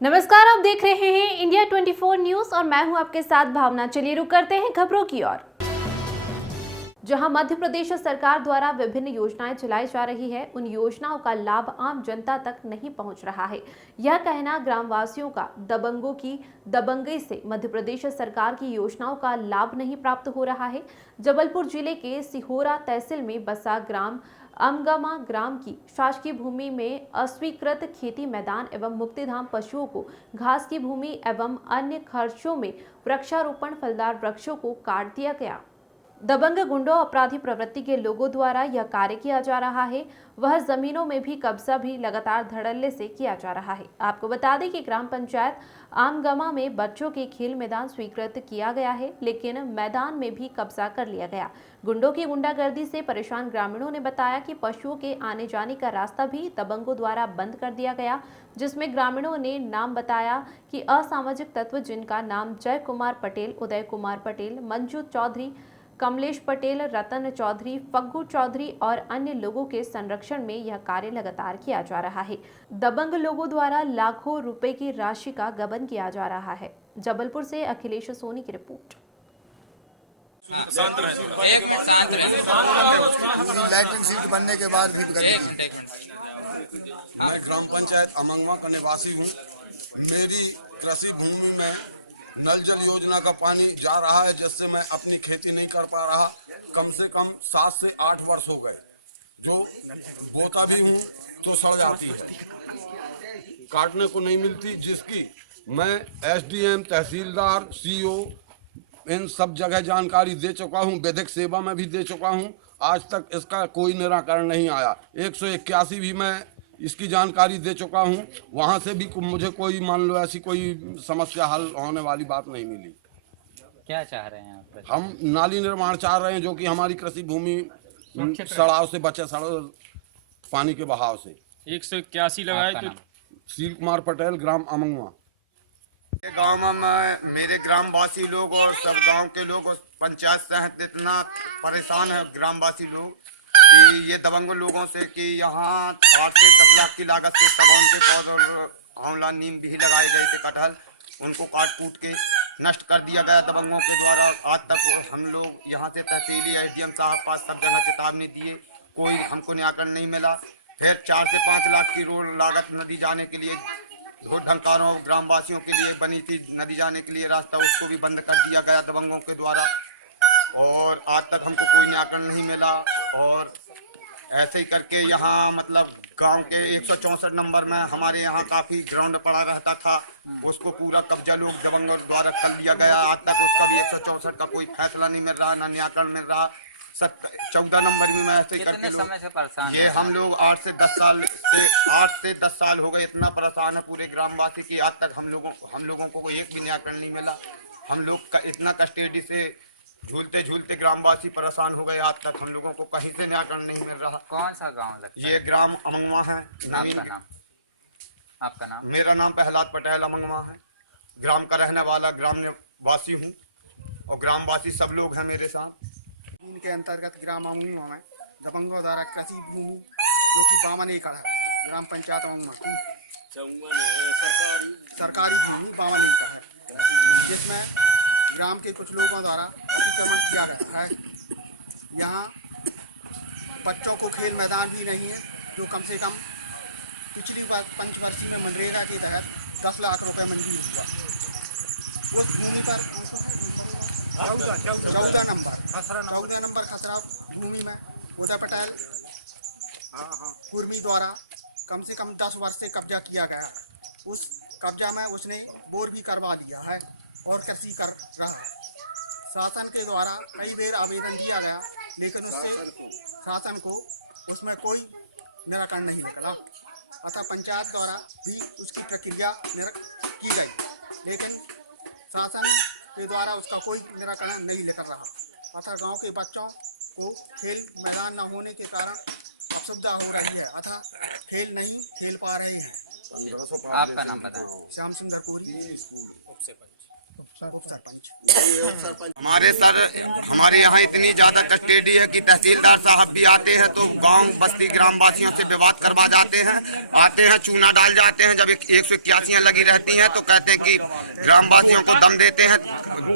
नमस्कार, आप देख रहे हैं इंडिया 24 न्यूज और मैं हूं आपके साथ भावना। चलिए रुक करते हैं खबरों की ओर। जहां मध्य प्रदेश सरकार द्वारा विभिन्न योजनाएं चलाई जा रही है, उन योजनाओं का लाभ आम जनता तक नहीं पहुंच रहा है। यह कहना ग्रामवासियों का दबंगों की दबंगई से मध्य प्रदेश सरकार की योजनाओं का लाभ नहीं प्राप्त हो रहा है। जबलपुर जिले के सिहोरा तहसील में बसा ग्राम अमगमा ग्राम की शासकीय भूमि में अस्वीकृत खेती मैदान एवं मुक्तिधाम पशुओं को घास की भूमि एवं अन्य खर्चों में वृक्षारोपण फलदार वृक्षों को काट दिया गया। दबंग गुंडों अपराधी प्रवृत्ति के लोगों द्वारा यह कार्य किया जा रहा है। वह जमीनों में भी कब्जा भी लगातार धड़ल्ले से किया जा रहा है। आपको बता दें कि ग्राम पंचायत आमगमा में बच्चों के खेल मैदान स्वीकृत किया गया है, लेकिन मैदान में भी कब्जा कर लिया गया। गुंडों की गुंडागर्दी से परेशान ग्रामीणों ने बताया कि पशुओं के आने जाने का रास्ता भी दबंगों द्वारा बंद कर दिया गया, जिसमें ग्रामीणों ने नाम बताया कि असामाजिक तत्व जिनका नाम जय कुमार पटेल, उदय कुमार पटेल, मंजू चौधरी, कमलेश पटेल, रतन चौधरी, फग्गू चौधरी और अन्य लोगों के संरक्षण में यह कार्य लगातार किया जा रहा है। दबंग लोगों द्वारा लाखों रुपए की राशि का गबन किया जा रहा है। जबलपुर से अखिलेश सोनी की रिपोर्ट। लैट्रिन सीट बनने के बाद भी मैं ग्राम पंचायत अमंगवा का निवासी हूँ। मेरी कृषि भूमि में नल जल योजना का पानी जा रहा है, जिससे मैं अपनी खेती नहीं कर पा रहा। कम से कम 7 से 8 वर्ष हो गए। जो बोता भी हूँ तो सड़ जाती है, काटने को नहीं मिलती, जिसकी मैं एसडीएम, तहसीलदार, सीओ इन सब जगह जानकारी दे चुका हूँ। विधिक सेवा में भी दे चुका हूँ। आज तक इसका कोई निराकरण नहीं आया। 181 भी मैं इसकी जानकारी दे चुका हूँ। वहाँ से भी मुझे कोई मान लो ऐसी कोई समस्या हल होने वाली बात नहीं मिली। क्या चाह रहे हैं आप? हम नाली निर्माण चाह रहे हैं, जो कि हमारी कृषि भूमि सड़ाव से बचे, पानी के बहाव से। 181 लगाए तो सील कुमार पटेल, ग्राम अमंगवा। गाँव में मेरे ग्रामवासी लोग और सब गांव के लोग और पंचायत सहित इतना परेशान है ग्रामवासी लोग कि ये दबंग लोगों से कि यहाँ 8 से 10 लाख की लागत से सागौन के पौधे और आंवला नीम भी लगाए गए थे, कटहल, उनको काट कूट के नष्ट कर दिया गया दबंगों के द्वारा। आज तक हम लोग यहाँ से तहसीली एसडीएम साहब पास सब जगह चेतावनी दिए, कोई हमको निराकरण नहीं मिला। फिर 4 से 5 लाख की रोड लागत नदी जाने के लिए रोड ढंकारों ग्रामवासियों के लिए बनी थी, नदी जाने के लिए रास्ता, उसको भी बंद कर दिया गया दबंगों के द्वारा। और आज तक हमको कोई निराकरण नहीं मिला। और ऐसे ही करके यहाँ मतलब गांव के 164 नंबर में हमारे यहाँ काफी ग्राउंड पड़ा रहता था, उसको पूरा कब्जा लोग दबंगों द्वारा कर दिया गया। आज तक उसका भी 164 का कोई फैसला नहीं मिल रहा, ना निराकरण मिल रहा। 14 नंबर में ऐसे ही करके समय से परेशान ये हम लोग 8 से 10 साल हो गए इतना परेशान है पूरे ग्रामवासी की। आज तक हम लोगों को एक भी निराकरण नहीं मिला। हम लोग इतना कस्टडी से झूलते झूलते ग्रामवासी परेशान हो गए। आज तक हम लोगों को कहीं से निराकरण नहीं मिल रहा। कौन सा गांव लगता है? ये ग्राम अमंगवा है। आपका नाम? मेरा नाम प्रहलाद पटेल अमंगवा है। ग्राम का रहने वाला ग्राम निवासी हूँ और ग्रामवासी सब लोग हैं मेरे साथ। इनके अंतर्गत ग्राम अमंगवा में दबंगों द्वारा कृषि भूमि जो कि 52 एकड़ है, ग्राम पंचायत अमंगवा की सरकारी भूमि 52 एकड़ है, जिसमें ग्राम के कुछ लोगों द्वारा अतिक्रमण किया गया है। यहाँ बच्चों को खेल मैदान भी नहीं है, जो कम से कम पिछली बार पंचवर्षीय में मनरेगा के तहत 10 लाख रुपए मंजूर हुआ। उस भूमि पर 14 नंबर खसरा भूमि में उदय पटेल कुर्मी द्वारा कम से कम 10 वर्ष से कब्जा किया गया। उस कब्जा में उसने बोर भी करवा दिया है और कृषि कर रहा है। शासन के द्वारा कई बार आवेदन दिया गया, लेकिन उससे शासन को उसमें कोई निराकरण नहीं निकला। अतः पंचायत द्वारा भी उसकी प्रक्रिया की गई, लेकिन शासन के द्वारा उसका कोई निराकरण नहीं लेकर रहा। अतः गांव के बच्चों को खेल मैदान न होने के कारण असुविधा हो रही है, अतः खेल नहीं खेल पा रहे हैं। आपका नाम बताएं। श्याम सुंदर कोरी। सरपंच। हमारे सर हमारे यहाँ इतनी ज्यादा कस्टडी है कि तहसीलदार साहब भी आते हैं तो गांव बस्ती ग्राम वासियों से विवाद करवा जाते हैं, आते हैं चूना डाल जाते हैं। जब 181 लगी रहती हैं तो कहते हैं कि ग्राम वासियों को दम देते हैं,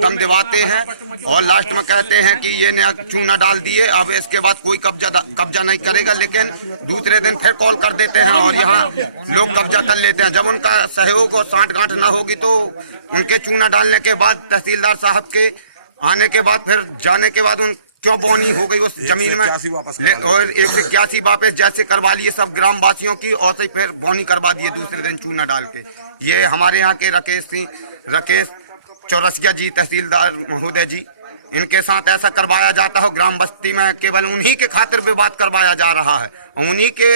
दम दिवाते हैं और लास्ट में कहते हैं कि ये नया चूना डाल दिए, अब इसके बाद कोई कब्जा नहीं करेगा। लेकिन दूसरे दिन फिर कॉल कर देते हैं और यहाँ लोग कब्जा कर लेते हैं। जब उनका सहयोग और सांठ-गांठ न होगी तो उनके चूना डालने के बाद तहसीलदार साहब के आने के बाद फिर जाने के बाद उन क्यों बोनी हो गई उस जमीन में और 181 वापस जैसे करवा लिए सब ग्राम वासियों की और से फिर बोनी करवा दिए दूसरे दिन चूना डाल के। ये हमारे यहाँ के राकेश चौरसिया जी तहसीलदार महोदय जी, इनके साथ ऐसा करवाया जाता है। ग्राम बस्ती में केवल उन्हीं के खातिर विवाद करवाया जा रहा है, उन्हीं के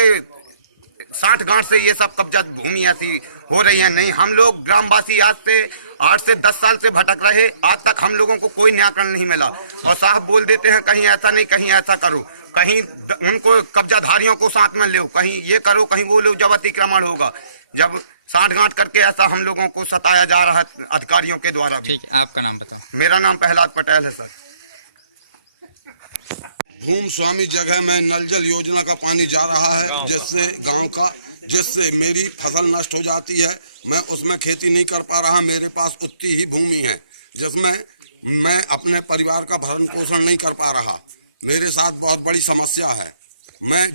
सांठ-गांठ से ये सब कब्जा भूमि ऐसी हो रही है। नहीं, हम लोग ग्रामवासी आज से 8 से 10 साल से भटक रहे, आज तक हम लोगों को कोई न्यायकरण नहीं मिला और साहब बोल देते हैं कहीं ऐसा नहीं, कहीं ऐसा करो, कहीं उनको कब्जाधारियों को साथ में लो, कहीं ये करो, कहीं वो लो, जब अतिक्रमण होगा। जब सांठ-गांठ करके ऐसा हम लोगों को सताया जा रहा है अधिकारियों के द्वारा भी। ठीक है, आपका नाम बताओ। मेरा नाम प्रहलाद पटेल है सर। भूमि स्वामी जगह में नल जल योजना का पानी जा रहा है जिससे गांव का, जिससे मेरी फसल नष्ट हो जाती है। मैं उसमें खेती नहीं कर पा रहा। मेरे पास उतनी ही भूमि है जिसमें मैं अपने परिवार का भरण पोषण नहीं कर पा रहा। मेरे साथ बहुत बड़ी समस्या है। मैं